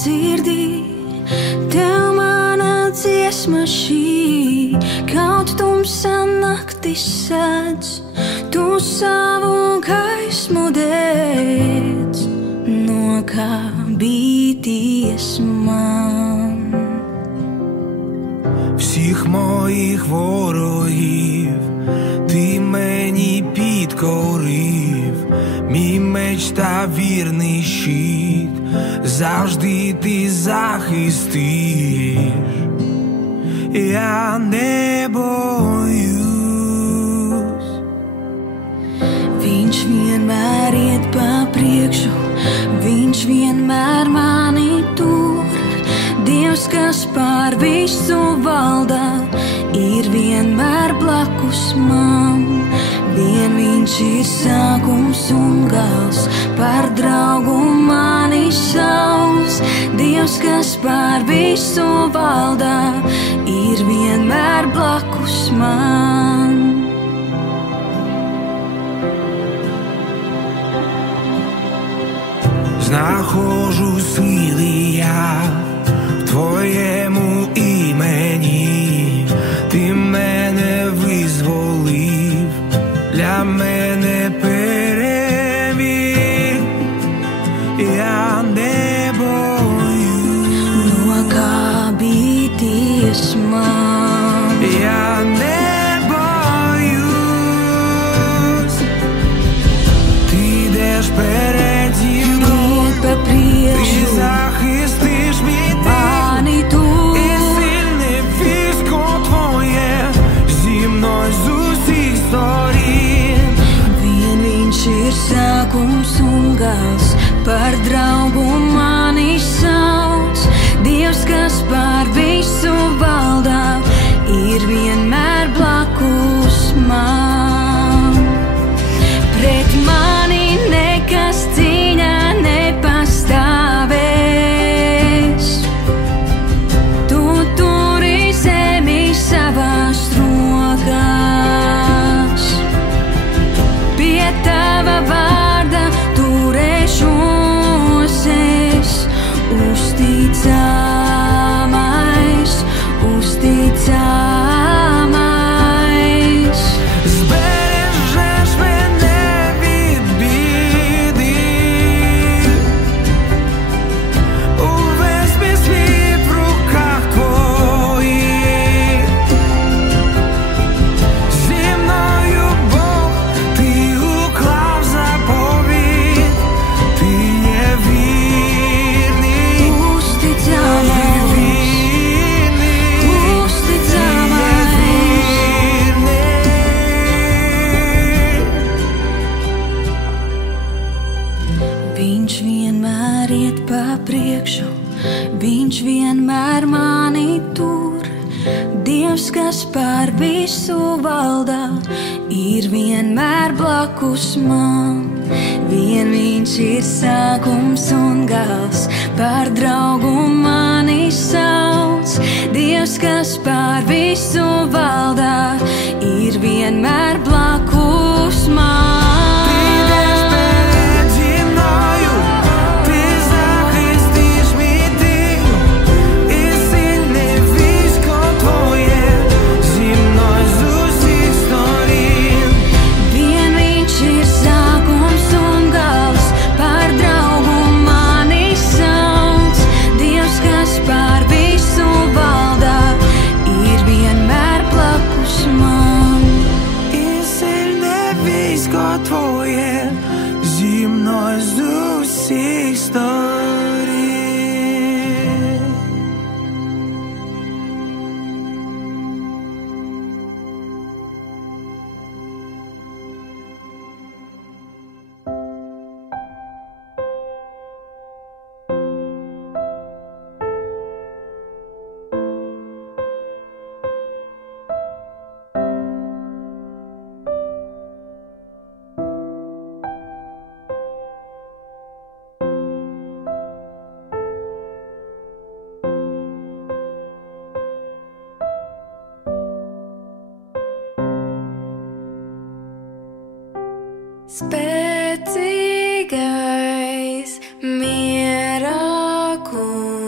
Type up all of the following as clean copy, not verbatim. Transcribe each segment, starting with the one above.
dzirdi, tev mana dziesma šī, kaut tumsa naktis sēdz, tu savu gaismu dēdz, no kā bīties man. Всіх моїх ворогів ти мені підкорив, мій меч та вірний щит, завжди ти захистиш. Я не боюсь. Viņš vienmēr iet pa priekšu, viņš vienmēr mani tur. Dievs, kas pār visu valdā, ir vienmēr blakus man. Vien viņš ir sākums un gals, par draugu mani sauc. Dievs, kas pār visu valdā, ir vienmēr blakus man. Знаходжу сили я в твоєму імені, ти мене визволив, для мене переміг, я не боюсь. No kā bīties man. Я не боюсь. Ти йдеш переді мною, Pa priekšu, ти захистиш мій тил. mani tur. І сильне військо твоє зі мною з усіх сторін. Vien viņš ir sākums un gals, par draugu mani sauc. Dievs, kas pār visu valdā, ir vienmēr blakus man. Pret mani nekas cīņā nepastāvēs. Tu turi zemi savās rokās. Pie tava vārda turēšos es, uzticamais, uzticamais. Збережеш мене від біди, увесь мій світ в руках твоїх. Зі мною Бог, ти уклав заповідь, ти є вірний, Uzticamais, вірний, uzticamais. Viņš vienmēr iet pa priekšu, viņš vienmēr mani tur. Dievs, kas pār visu valdā, ir vienmēr blakus man. Vien viņš ir sākums un gals, par draugu mani sauc. Dievs, kas pār visu valdā, ir vienmēr blakus man. Переді мною, ти захистиш мій тил, і сильне військо твоє зі мною з усіх сторін. Vien viņš ir sākums un gals, par draugu mani sauc. Dievs, kas pār visu valdā, ir vienmēr blakus man. І сильне військо твоє зі мною з усіх сторін. Spēcīgais miera kungs.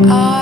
I